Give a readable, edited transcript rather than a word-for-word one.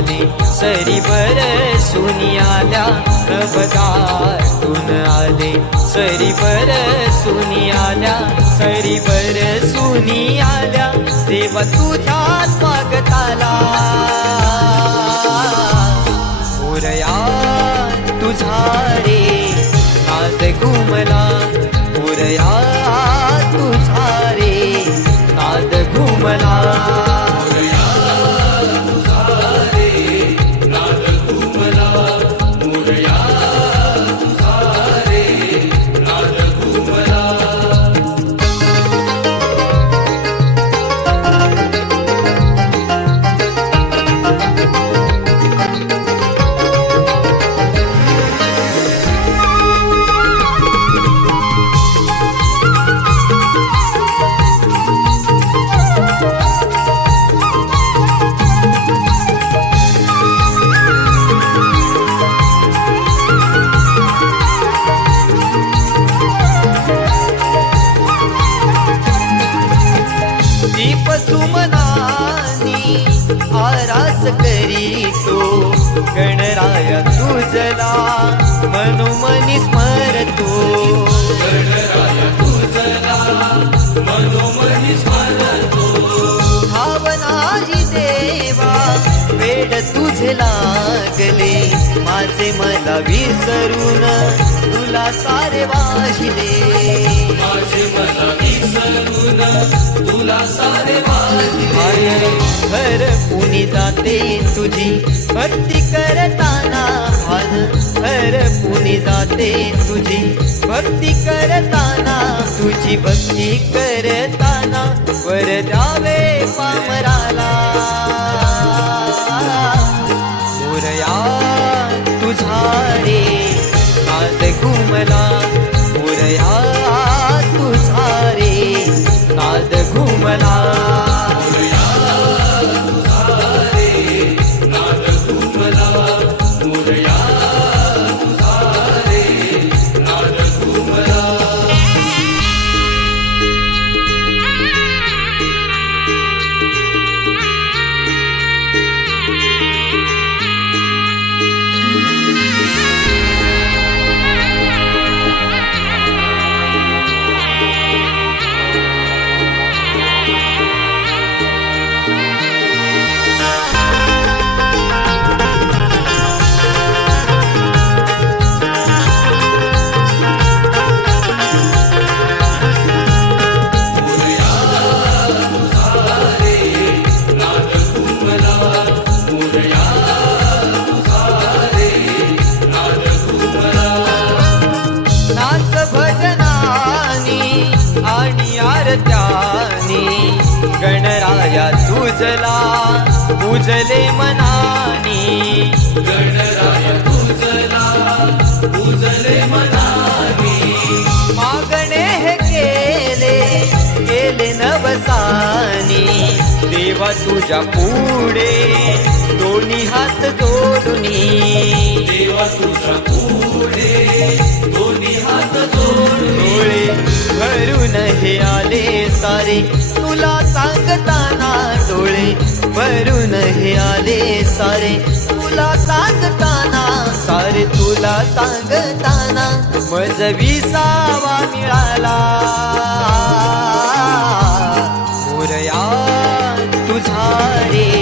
आले सरी बरसून आल्या नवदातून आले सरी बरसून आल्या सरी बरसून आल्या देवा तुझ्या स्वागताला मोरया तुझा रे नाद घुमला मोरया तुझा रे नाद घुमला दीप सुमनानी आरास करीतो गणराया तुझला मनोमनी स्मरतो गणराया तुझला मनोमनी स्मरतो भावनाही देवा वेड तुझे लागले माझे मला विसरून तुला सारे वाहिले माझे मला विसरून तुला सारे वाहिले भर पुनी जाते तुझी भक्ती करताना भान भर पुनी जाते तुझी भक्ती करताना तुझी भक्ती करताना वर द्यावे पामराला मोरया तुझा रे नाद घुमला मोरया तुझा रे नाद घुमला आणि आरत्यानी गणराया तुझला पूजले मनानी गणराया तुझला पूजले मनानी मागणे हे केले नवसानी देवा तुझ्या पुढे दोन्ही हात जोडुनी देवा तुझ्या पुढे दोन्ही हात जोडुनी भरून हे आले सारे तुला सांगताना डोळे भरून हे आले सारे तुला सांगताना सारे तुला सांगताना मज विसावा मिळाला मोरया तुझा रे